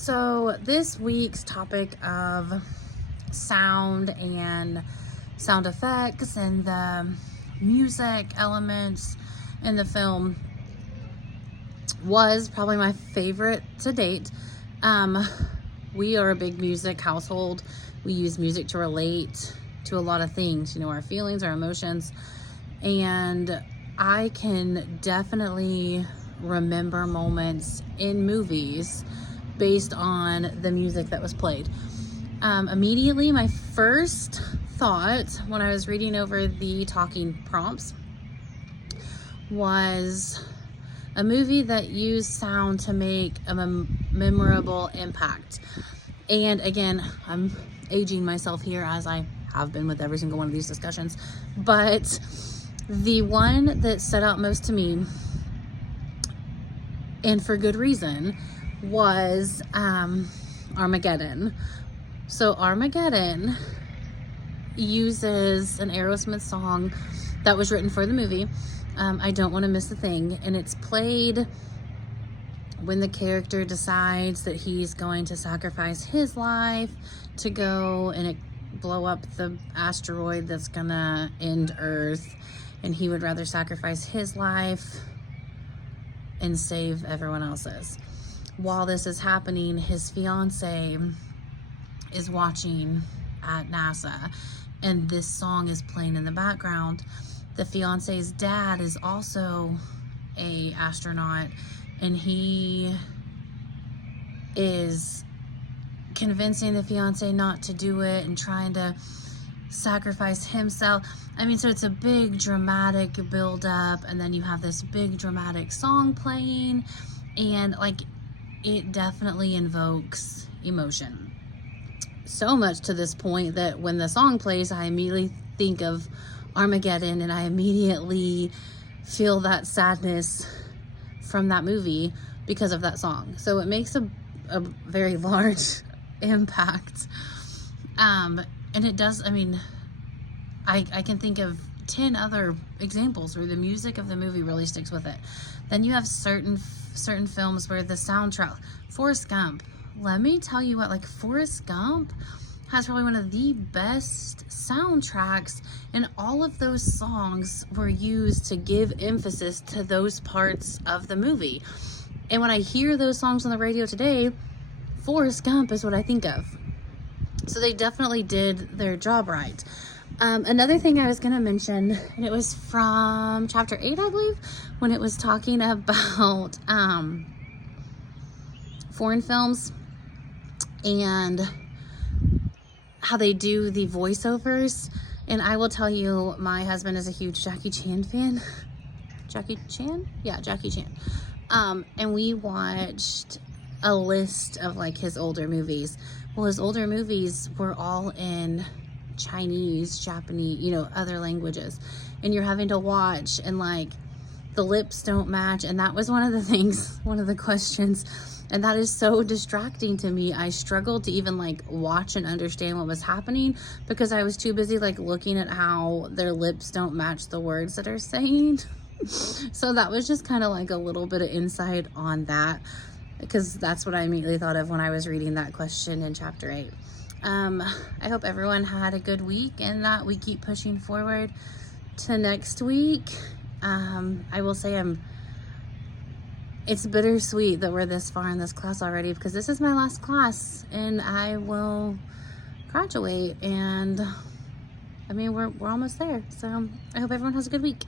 So this week's topic of sound and sound effects and the music elements in the film was probably my favorite to date. We are a big music household. We use music to relate to a lot of things, our feelings, our emotions. And I can definitely remember moments in movies based on the music that was played. Immediately, my first thought when I was reading over the talking prompts was a movie that used sound to make a memorable impact. And again, I'm aging myself here as I have been with every single one of these discussions, but the one that stood out most to me, and for good reason, was Armageddon. So Armageddon uses an Aerosmith song that was written for the movie, I Don't Want to Miss a Thing, and it's played when the character decides that he's going to sacrifice his life to go and blow up the asteroid that's gonna end Earth, and he would rather sacrifice his life and save everyone else's. While this is happening, his fiance is watching at NASA, and this song is playing in the background. The fiance's dad is also a astronaut, and he is convincing the fiance not to do it and trying to sacrifice himself. So it's a big dramatic build up, and then you have this big dramatic song playing, and it definitely invokes emotion. So much to this point that when the song plays, I immediately think of Armageddon, and I immediately feel that sadness from that movie because of that song. So it makes a very large impact. And it does, I can think of 10 other examples where the music of the movie really sticks with it. Then you have certain films where the soundtrack, Forrest Gump, let me tell you what, Forrest Gump has probably one of the best soundtracks, and all of those songs were used to give emphasis to those parts of the movie. And when I hear those songs on the radio today, Forrest Gump is what I think of. So they definitely did their job right. Another thing I was going to mention, and it was from chapter 8, I believe, when it was talking about foreign films and how they do the voiceovers. And I will tell you, my husband is a huge Jackie Chan fan. Jackie Chan? Yeah, Jackie Chan. And we watched a list of his older movies. Well, his older movies were all in Chinese, Japanese, other languages. And you're having to watch, and the lips don't match. And that was one of the things, one of the questions. And that is so distracting to me. I struggled to even watch and understand what was happening because I was too busy looking at how their lips don't match the words that are saying. So that was just kind of a little bit of insight on that, because that's what I immediately thought of when I was reading that question in chapter 8. I hope everyone had a good week and that we keep pushing forward to next week. I will say it's bittersweet that we're this far in this class already, because this is my last class and I will graduate, and we're almost there. So I hope everyone has a good week.